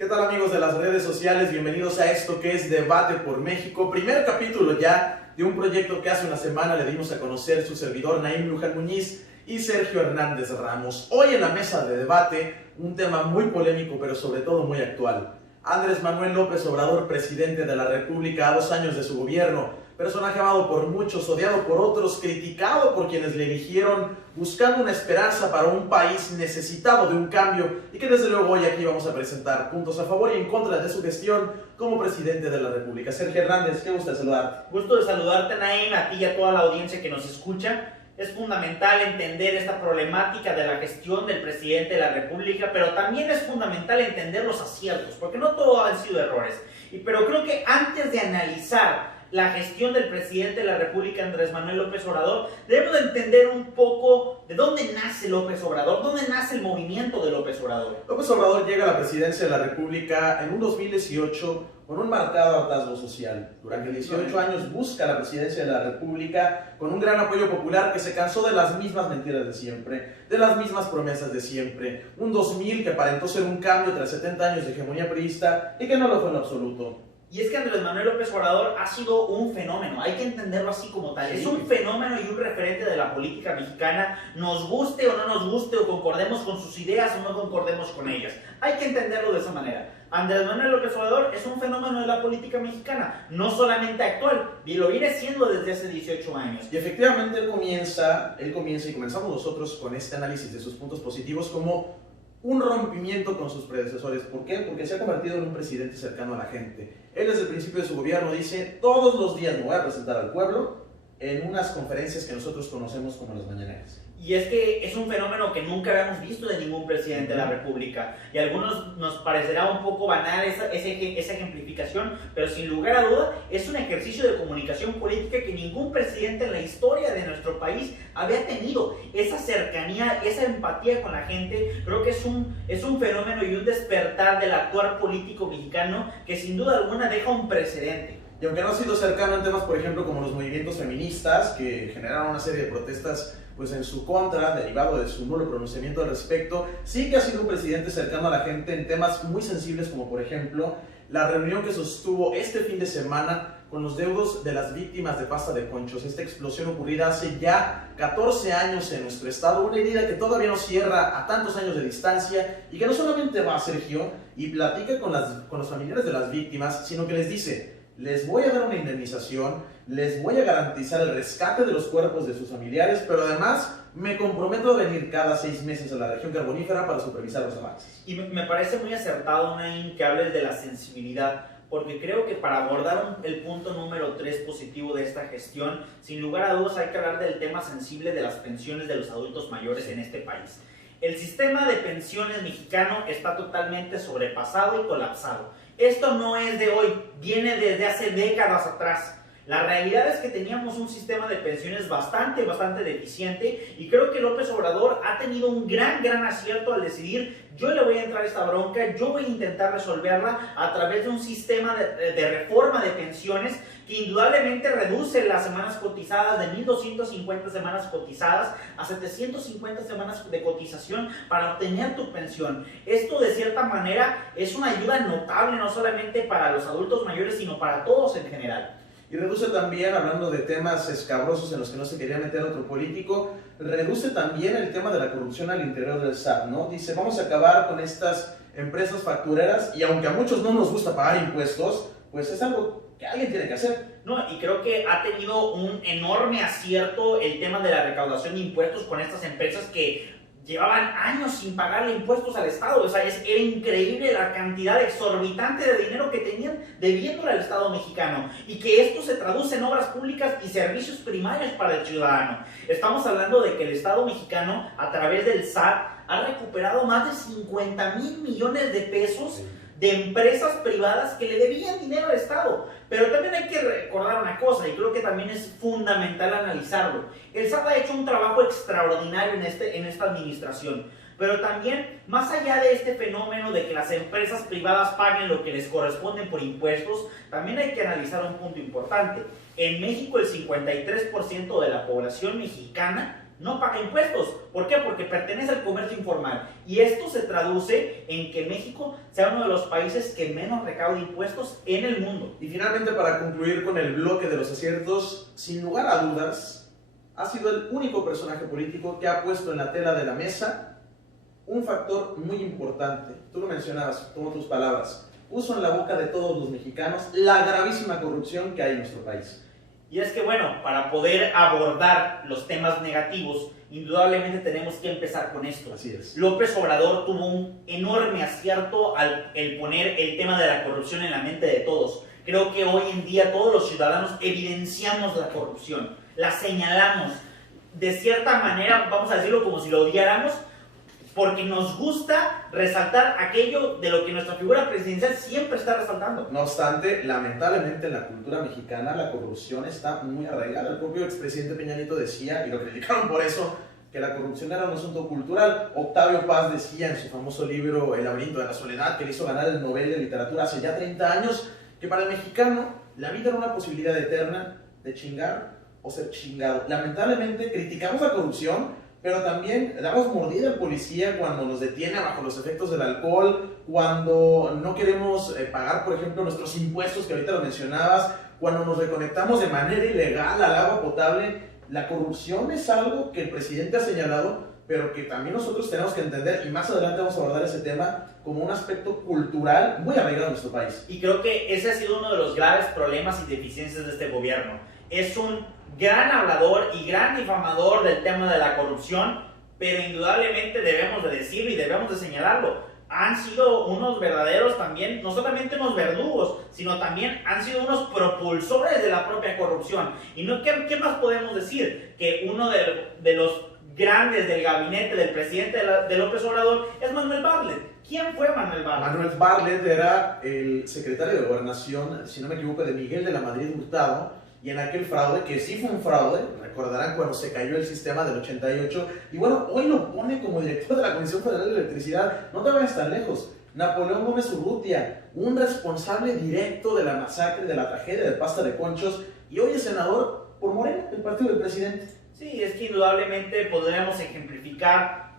¿Qué tal, amigos de las redes sociales? Bienvenidos a esto que es Debate por México. Primer capítulo ya de un proyecto que hace una semana le dimos a conocer su servidor Naim Luján Muñiz y Sergio Hernández Ramos. Hoy en la mesa de debate, un tema muy polémico pero sobre todo muy actual. Andrés Manuel López Obrador, presidente de la República a 2 años de su gobierno, personaje amado por muchos, odiado por otros, criticado por quienes le eligieron, buscando una esperanza para un país necesitado de un cambio y que desde luego hoy aquí vamos a presentar puntos a favor y en contra de su gestión como presidente de la República. Sergio Hernández, qué gusto de saludarte. Gusto de saludarte, Naim, a ti y a toda la audiencia que nos escucha. Es fundamental entender esta problemática de la gestión del presidente de la República, pero también es fundamental entender los aciertos, porque no todo han sido errores. Pero creo que antes de analizar la gestión del presidente de la República, Andrés Manuel López Obrador, debemos de entender un poco de dónde nace López Obrador, dónde nace el movimiento de López Obrador. López Obrador llega a la presidencia de la República en un 2018 con un marcado hartazgo social. Durante 18 años busca la presidencia de la República con un gran apoyo popular que se cansó de las mismas mentiras de siempre, de las mismas promesas de siempre. Un 2000 que aparentó ser un cambio tras 70 años de hegemonía priista y que no lo fue en lo absoluto. Y es que Andrés Manuel López Obrador ha sido un fenómeno, hay que entenderlo así como tal. Sí. Es un fenómeno y un referente de la política mexicana, nos guste o no nos guste, o concordemos con sus ideas o no concordemos con ellas. Hay que entenderlo de esa manera. Andrés Manuel López Obrador es un fenómeno de la política mexicana, no solamente actual, y lo viene siendo desde hace 18 años. Y efectivamente él comienza y comenzamos nosotros con este análisis de sus puntos positivos como un rompimiento con sus predecesores. ¿Por qué? Porque se ha convertido en un presidente cercano a la gente. Él desde el principio de su gobierno dice, todos los días me voy a presentar al pueblo en unas conferencias que nosotros conocemos como las mañaneras. Y es que es un fenómeno que nunca habíamos visto de ningún presidente de la República. Y a algunos nos parecerá un poco banal esa ejemplificación, pero sin lugar a duda es un ejercicio de comunicación política que ningún presidente en la historia de nuestro país había tenido. Esa cercanía, esa empatía con la gente, creo que es un fenómeno y un despertar del actuar político mexicano que sin duda alguna deja un precedente. Y aunque no ha sido cercano en temas, por ejemplo, como los movimientos feministas, que generaron una serie de protestas pues en su contra, derivado de su nulo pronunciamiento al respecto, sí que ha sido un presidente cercano a la gente en temas muy sensibles, como por ejemplo la reunión que sostuvo este fin de semana con los deudos de las víctimas de pasta de conchos. Esta explosión ocurrida hace ya 14 años en nuestro estado, una herida que todavía no cierra a tantos años de distancia y que no solamente va a Sergio y platica con los familiares de las víctimas, sino que les dice: les voy a dar una indemnización, les voy a garantizar el rescate de los cuerpos de sus familiares, pero además me comprometo a venir cada 6 meses a la región carbonífera para supervisar los avances. Y me parece muy acertado, Naim, que hables de la sensibilidad, porque creo que para abordar el punto número 3 positivo de esta gestión, sin lugar a dudas hay que hablar del tema sensible de las pensiones de los adultos mayores en este país. El sistema de pensiones mexicano está totalmente sobrepasado y colapsado. Esto no es de hoy, viene desde hace décadas atrás. La realidad es que teníamos un sistema de pensiones bastante deficiente y creo que López Obrador ha tenido un gran acierto al decidir: yo le voy a entrar a esta bronca, yo voy a intentar resolverla a través de un sistema de reforma de pensiones que indudablemente reduce las semanas cotizadas de 1.250 semanas cotizadas a 750 semanas de cotización para obtener tu pensión. Esto de cierta manera es una ayuda notable no solamente para los adultos mayores sino para todos en general. Y reduce también, hablando de temas escabrosos en los que no se quería meter otro político, reduce también el tema de la corrupción al interior del SAT, ¿no? Dice, vamos a acabar con estas empresas factureras y aunque a muchos no nos gusta pagar impuestos, pues es algo que alguien tiene que hacer. No, y creo que ha tenido un enorme acierto el tema de la recaudación de impuestos con estas empresas que llevaban años sin pagarle impuestos al Estado. O sea, era increíble la cantidad exorbitante de dinero que tenían debiéndole al Estado mexicano, y que esto se traduce en obras públicas y servicios primarios para el ciudadano. Estamos hablando de que el Estado mexicano, a través del SAT, ha recuperado más de 50,000 millones de pesos de empresas privadas que le debían dinero al Estado. Pero también hay que recordar una cosa, y creo que también es fundamental analizarlo. El SAT ha hecho un trabajo extraordinario en esta administración, pero también, más allá de este fenómeno de que las empresas privadas paguen lo que les corresponde por impuestos, también hay que analizar un punto importante. En México, el 53% de la población mexicana no paga impuestos. ¿Por qué? Porque pertenece al comercio informal. Y esto se traduce en que México sea uno de los países que menos recauda impuestos en el mundo. Y finalmente, para concluir con el bloque de los aciertos, sin lugar a dudas, ha sido el único personaje político que ha puesto en la tela de la mesa un factor muy importante. Tú lo mencionabas, tomo tus palabras. Puso en la boca de todos los mexicanos la gravísima corrupción que hay en nuestro país. Y es que bueno, para poder abordar los temas negativos, indudablemente tenemos que empezar con esto. Así es. López Obrador tuvo un enorme acierto al poner el tema de la corrupción en la mente de todos. Creo que hoy en día todos los ciudadanos evidenciamos la corrupción, la señalamos. De cierta manera, vamos a decirlo como si lo odiáramos, porque nos gusta resaltar aquello de lo que nuestra figura presidencial siempre está resaltando. No obstante, lamentablemente en la cultura mexicana la corrupción está muy arraigada. El propio expresidente Peña Nieto decía, y lo criticaron por eso, que la corrupción era un asunto cultural. Octavio Paz decía en su famoso libro El laberinto de la soledad, que le hizo ganar el Nobel de Literatura hace ya 30 años, que para el mexicano la vida era una posibilidad eterna de chingar o ser chingado. Lamentablemente criticamos la corrupción, pero también damos mordida al policía cuando nos detiene bajo los efectos del alcohol, cuando no queremos pagar, por ejemplo, nuestros impuestos, que ahorita lo mencionabas, cuando nos reconectamos de manera ilegal al agua potable. La corrupción es algo que el presidente ha señalado, pero que también nosotros tenemos que entender, y más adelante vamos a abordar ese tema, como un aspecto cultural muy arraigado en nuestro país. Y creo que ese ha sido uno de los graves problemas y deficiencias de este gobierno. Es un gran hablador y gran difamador del tema de la corrupción, pero indudablemente debemos de decirlo y debemos de señalarlo. Han sido unos verdaderos también, no solamente unos verdugos, sino también han sido unos propulsores de la propia corrupción. Y no, ¿qué más podemos decir? Que uno de los grandes del gabinete del presidente de López Obrador es Manuel Bartlett. ¿Quién fue Manuel Bartlett? Manuel Bartlett era el secretario de Gobernación, si no me equivoco, de Miguel de la Madrid Hurtado, y en aquel fraude, que sí fue un fraude, recordarán cuando se cayó el sistema del 88, y bueno, hoy lo pone como director de la Comisión Federal de Electricidad. No te vayas tan lejos. Napoleón Gómez Urrutia, un responsable directo de la masacre, de la tragedia de Pasta de Conchos, y hoy es senador por Morena, el partido del presidente. Sí, es que indudablemente podremos ejemplificar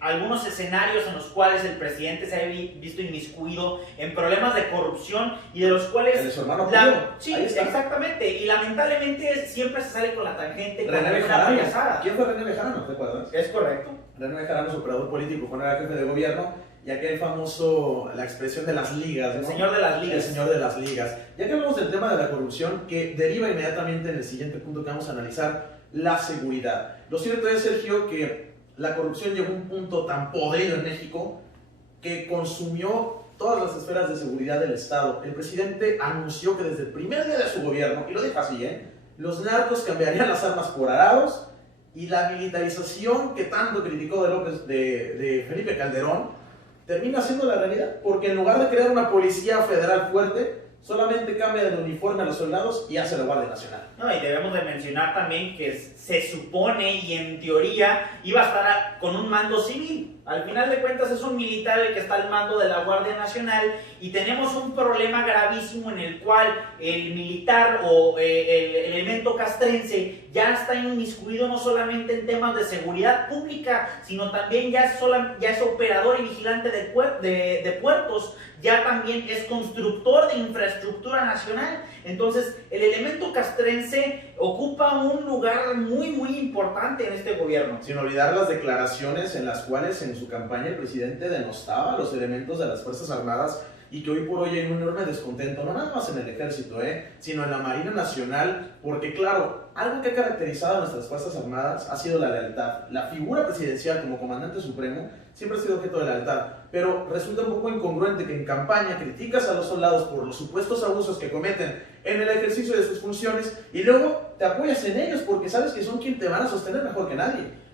algunos escenarios en los cuales el presidente se ha visto inmiscuido en problemas de corrupción y de los cuales... El de su hermano sí, exactamente, y lamentablemente siempre se sale con la tangente. René Bejarano. ¿Quién fue René Bejarano? ¿Te acuerdas? Es correcto. René Bejarano es operador político, cuando era jefe de gobierno, y aquel famoso, la expresión de las ligas, ¿no? El señor de las ligas. El señor de las ligas. Ya que hablamos del tema de la corrupción, que deriva inmediatamente en el siguiente punto que vamos a analizar, la seguridad. Lo cierto es, Sergio, que la corrupción llegó a un punto tan podrido en México que consumió todas las esferas de seguridad del Estado. El presidente anunció que desde el primer día de su gobierno, y lo dijo así, los narcos cambiarían las armas por arados, y la militarización que tanto criticó de Felipe Calderón termina siendo la realidad, porque en lugar de crear una policía federal fuerte, solamente cambia el uniforme a los soldados y hace la Guardia Nacional. No, y debemos de mencionar también que se supone y en teoría iba a estar con un mando civil. Al final de cuentas es un militar el que está al mando de la Guardia Nacional, y tenemos un problema gravísimo en el cual el militar o el elemento castrense ya está inmiscuido no solamente en temas de seguridad pública, sino también ya es operador y vigilante de puertos, ya también es constructor de infraestructura nacional. Entonces el elemento castrense ocupa un lugar muy muy importante en este gobierno. Sin olvidar las declaraciones en las cuales en su campaña el presidente denostaba a los elementos de las Fuerzas Armadas, y que hoy por hoy hay un enorme descontento, no nada más en el ejército, sino en la Marina Nacional, porque claro, algo que ha caracterizado a nuestras Fuerzas Armadas ha sido la lealtad. La figura presidencial como comandante supremo siempre ha sido objeto de lealtad, pero resulta un poco incongruente que en campaña criticas a los soldados por los supuestos abusos que cometen en el ejercicio de sus funciones, y luego te apoyas en ellos porque sabes que son quienes te van a sostener mejor que nadie.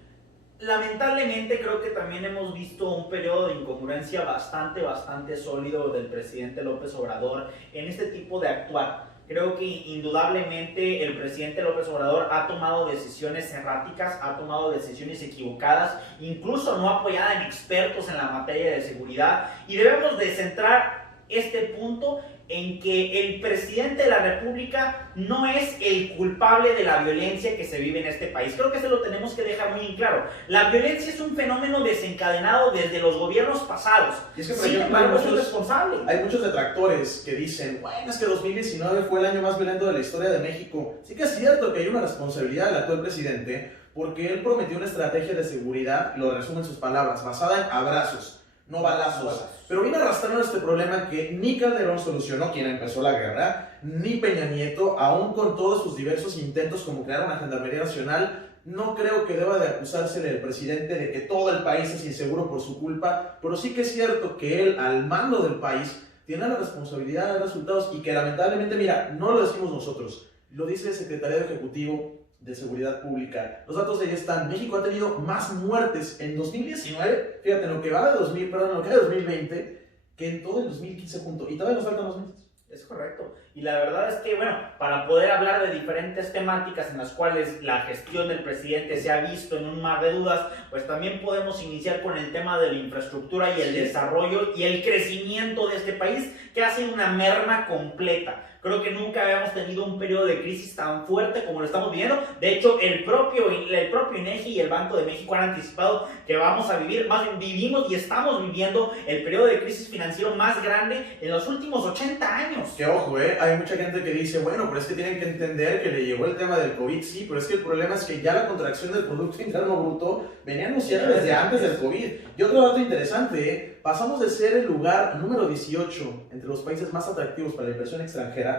Lamentablemente creo que también hemos visto un periodo de incongruencia bastante sólido del presidente López Obrador en este tipo de actuar. Creo que indudablemente el presidente López Obrador ha tomado decisiones erráticas, ha tomado decisiones equivocadas, incluso no apoyada en expertos en la materia de seguridad, y debemos de centrar este punto en que el presidente de la República no es el culpable de la violencia que se vive en este país. Creo que eso lo tenemos que dejar muy en claro. La violencia es un fenómeno desencadenado desde los gobiernos pasados. Y es que, por Sin ejemplo, embargo, es responsable. Hay muchos detractores que dicen, bueno, es que 2019 fue el año más violento de la historia de México. Sí que es cierto que hay una responsabilidad del actual presidente, porque él prometió una estrategia de seguridad, lo resumo en sus palabras, basada en abrazos, no balazos. Pero viene arrastrando este problema que ni Calderón solucionó, quien empezó la guerra, ni Peña Nieto, aún con todos sus diversos intentos como crear una gendarmería nacional. No creo que deba de acusársele al presidente de que todo el país es inseguro por su culpa, pero sí que es cierto que él, al mando del país, tiene la responsabilidad de resultados y que lamentablemente, mira, no lo decimos nosotros, lo dice el Secretariado Ejecutivo de Seguridad Pública. Los datos de ahí están. México ha tenido más muertes en 2019, fíjate, en lo que va de 2020, que en todo el 2015 junto. Y todavía nos faltan 2 meses. Es correcto. Y la verdad es que, bueno, para poder hablar de diferentes temáticas en las cuales la gestión del presidente se ha visto en un mar de dudas, pues también podemos iniciar con el tema de la infraestructura y el desarrollo y el crecimiento de este país, que ha sido una merma completa. Creo que nunca habíamos tenido un periodo de crisis tan fuerte como lo estamos viviendo. De hecho, el propio INEGI y el Banco de México han anticipado que vamos a vivir, más bien vivimos y estamos viviendo el periodo de crisis financiero más grande en los últimos 80 años. Que ojo, hay mucha gente que dice, bueno, pero es que tienen que entender que le llegó el tema del COVID, sí, pero es que el problema es que ya la contracción del Producto Interno Bruto venía anunciada desde antes del COVID. Y otro dato interesante, pasamos de ser el lugar número 18 entre los países más atractivos para la inversión extranjera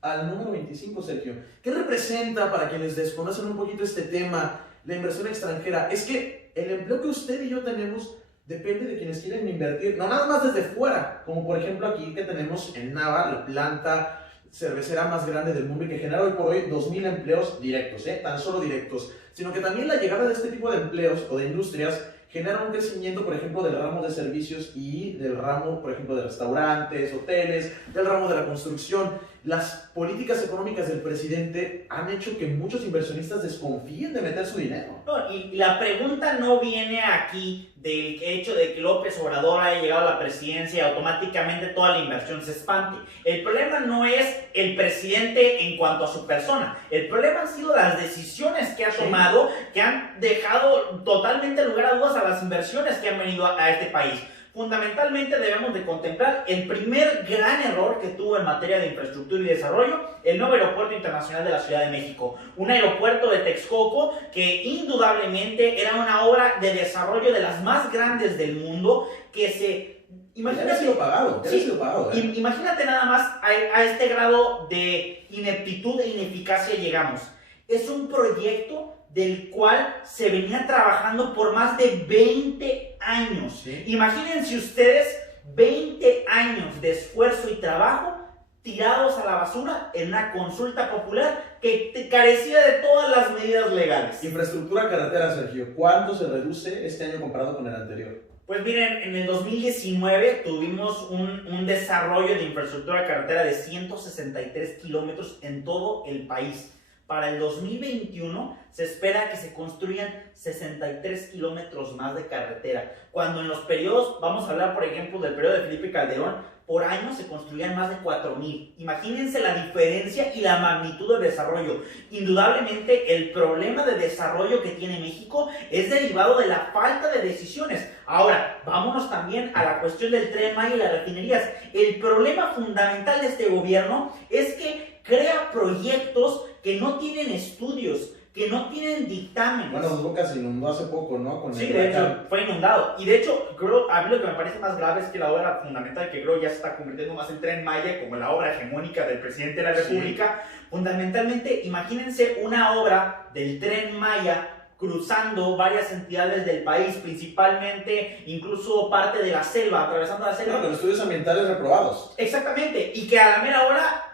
al número 25, Sergio. ¿Qué representa, para quienes desconocen un poquito este tema, la inversión extranjera? Es que el empleo que usted y yo tenemos depende de quienes quieren invertir, no nada más desde fuera, como por ejemplo aquí que tenemos en Nava, la planta cervecera más grande del mundo y que genera hoy por hoy 2,000 empleos directos, tan solo directos, sino que también la llegada de este tipo de empleos o de industrias genera un crecimiento, por ejemplo, del ramo de servicios y del ramo, por ejemplo, de restaurantes, hoteles, del ramo de la construcción. Las políticas económicas del presidente han hecho que muchos inversionistas desconfíen de meter su dinero. No, y la pregunta no viene aquí del hecho de que López Obrador haya llegado a la presidencia y automáticamente toda la inversión se espante. El problema no es el presidente en cuanto a su persona. El problema han sido las decisiones que ha tomado, que han dejado totalmente lugar a dudas a las inversiones que han venido a este país. Fundamentalmente debemos de contemplar el primer gran error que tuvo en materia de infraestructura y desarrollo, el nuevo aeropuerto internacional de la Ciudad de México. Un aeropuerto de Texcoco que indudablemente era una obra de desarrollo de las más grandes del mundo, que se... Imagínate, ya ha sido pagado, Imagínate nada más a este grado de ineptitud e ineficacia llegamos. Es un proyecto del cual se venía trabajando por más de 20 años. ¿Sí? Imagínense ustedes 20 años de esfuerzo y trabajo tirados a la basura en una consulta popular que carecía de todas las medidas legales. Infraestructura carretera, Sergio, ¿cuánto se reduce este año comparado con el anterior? Pues miren, en el 2019 tuvimos un desarrollo de infraestructura carretera de 163 kilómetros en todo el país. Para el 2021 se espera que se construyan 63 kilómetros más de carretera, cuando en los periodos, vamos a hablar por ejemplo del periodo de Felipe Calderón, por año se construían más de 4,000. Imagínense la diferencia y la magnitud de desarrollo. Indudablemente el problema de desarrollo que tiene México es derivado de la falta de decisiones. Ahora, vámonos también a la cuestión del Tren Maya y las refinerías. El problema fundamental de este gobierno es que crea proyectos que no tienen estudios, que no tienen dictámenes. Bueno, Boca se inundó hace poco, ¿no? Sí, de hecho, fue inundado. Y de hecho, creo, a mí lo que me parece más grave es que la obra fundamental, que creo ya se está convirtiendo más en Tren Maya, como la obra hegemónica del presidente de la República, fundamentalmente, imagínense una obra del Tren Maya cruzando varias entidades del país, principalmente incluso parte de la selva, atravesando la selva. Con estudios ambientales reprobados. Exactamente, y que a la mera hora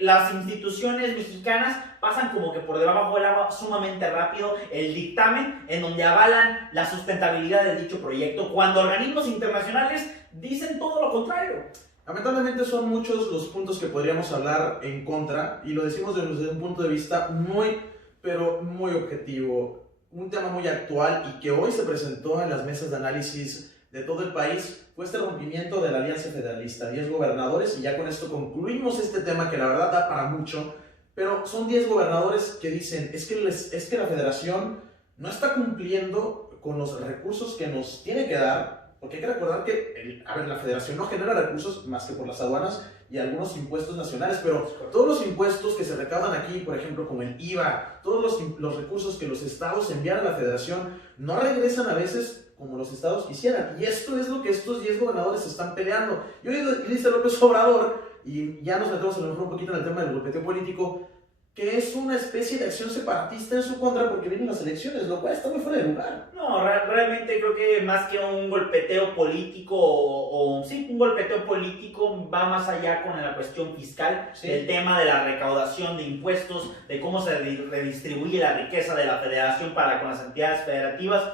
las instituciones mexicanas pasan como que por debajo del agua sumamente rápido el dictamen en donde avalan la sustentabilidad de dicho proyecto, cuando organismos internacionales dicen todo lo contrario. Lamentablemente son muchos los puntos que podríamos hablar en contra, y lo decimos desde un punto de vista muy, pero muy objetivo. Un tema muy actual y que hoy se presentó en las mesas de análisis de todo el país, fue este rompimiento de la Alianza Federalista, 10 gobernadores, y ya con esto concluimos este tema que la verdad da para mucho, pero son 10 gobernadores que dicen, es que la federación no está cumpliendo con los recursos que nos tiene que dar, porque hay que recordar que, la federación no genera recursos más que por las aduanas y algunos impuestos nacionales, pero todos los impuestos que se recaudan aquí, por ejemplo, como el IVA, todos los recursos que los estados envían a la federación, no regresan a veces como los estados quisieran. Y esto es lo que estos 10 gobernadores están peleando. Y hoy dice López Obrador, y ya nos metemos a lo mejor un poquito en el tema del golpeteo político, que es una especie de acción separatista en su contra porque vienen las elecciones, lo cual está muy fuera de lugar. No, realmente creo que más que un golpeteo político sí, un golpeteo político va más allá con la cuestión fiscal, sí. El tema de la recaudación de impuestos, de cómo se redistribuye la riqueza de la federación para con las entidades federativas.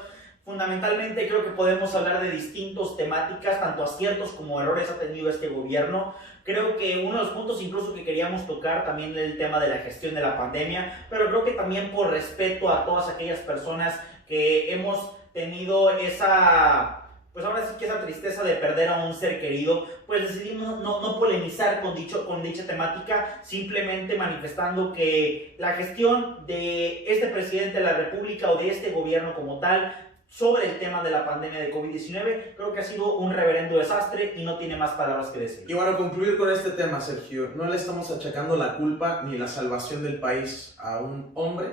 Fundamentalmente creo que podemos hablar de distintas temáticas, tanto aciertos como errores ha tenido este gobierno. Creo que uno de los puntos incluso que queríamos tocar también es el tema de la gestión de la pandemia, pero creo que también por respeto a todas aquellas personas que hemos tenido esa, pues ahora sí que esa tristeza de perder a un ser querido, pues decidimos no polemizar con dicha temática, simplemente manifestando que la gestión de este presidente de la República o de este gobierno como tal, sobre el tema de la pandemia de COVID-19, creo que ha sido un reverendo desastre y no tiene más palabras que decir. Y bueno, concluir con este tema, Sergio, no le estamos achacando la culpa ni la salvación del país a un hombre,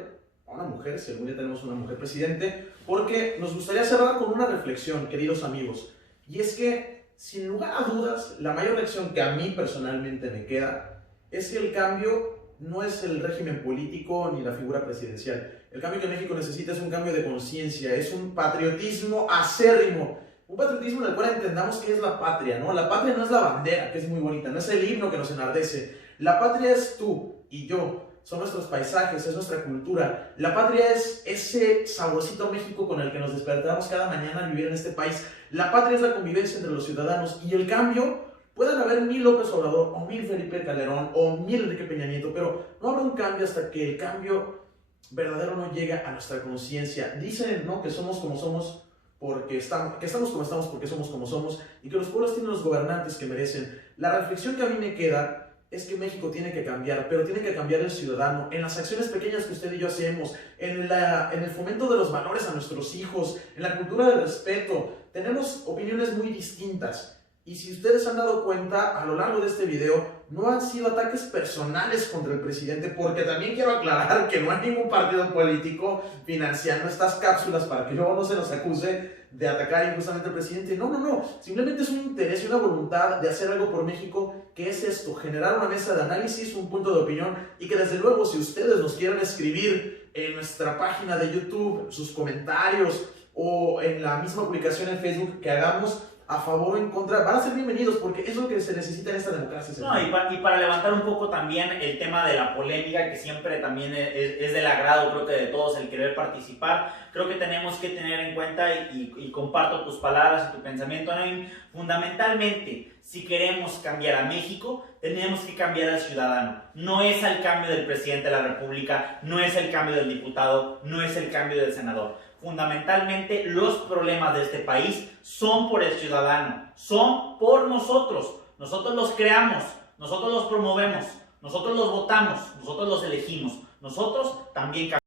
a una mujer, si algún día tenemos una mujer presidente, porque nos gustaría cerrar con una reflexión, queridos amigos, y es que, sin lugar a dudas, la mayor lección que a mí personalmente me queda es que el cambio no es el régimen político ni la figura presidencial. El cambio que México necesita es un cambio de conciencia, es un patriotismo acérrimo, un patriotismo en el cual entendamos qué es la patria, ¿no? La patria no es la bandera, que es muy bonita, no es el himno que nos enardece. La patria es tú y yo, son nuestros paisajes, es nuestra cultura. La patria es ese saborcito México con el que nos despertamos cada mañana al vivir en este país. La patria es la convivencia entre los ciudadanos y el cambio. Pueden haber 1000 López Obrador, o 1000 Felipe Calderón, o 1000 Enrique Peña Nieto, pero no habrá un cambio hasta que el cambio verdadero no llega a nuestra conciencia. Dicen, ¿no?, que somos como somos porque estamos como estamos porque somos como somos, y que los pueblos tienen los gobernantes que merecen. La reflexión que a mí me queda es que México tiene que cambiar, pero tiene que cambiar el ciudadano, en las acciones pequeñas que usted y yo hacemos, en el fomento de los valores a nuestros hijos, en la cultura del respeto. Tenemos opiniones muy distintas. Y si ustedes han dado cuenta, a lo largo de este video, no han sido ataques personales contra el presidente, porque también quiero aclarar que no hay ningún partido político financiando estas cápsulas para que luego no se nos acuse de atacar injustamente al presidente. No. Simplemente es un interés y una voluntad de hacer algo por México, que es esto, generar una mesa de análisis, un punto de opinión, y que desde luego, si ustedes nos quieren escribir en nuestra página de YouTube, sus comentarios, o en la misma publicación en Facebook que hagamos, a favor o en contra, van a ser bienvenidos, porque es lo que se necesita en esta democracia. No, y para levantar un poco también el tema de la polémica, que siempre también es del agrado, creo que de todos, el querer participar. Creo que tenemos que tener en cuenta, y comparto tus palabras y tu pensamiento, Naim, fundamentalmente, si queremos cambiar a México, tenemos que cambiar al ciudadano. No es el cambio del presidente de la República, no es el cambio del diputado, no es el cambio del senador. Fundamentalmente, los problemas de este país son por el ciudadano, son por nosotros. Nosotros los creamos, nosotros los promovemos, nosotros los votamos, nosotros los elegimos, nosotros también cambiamos.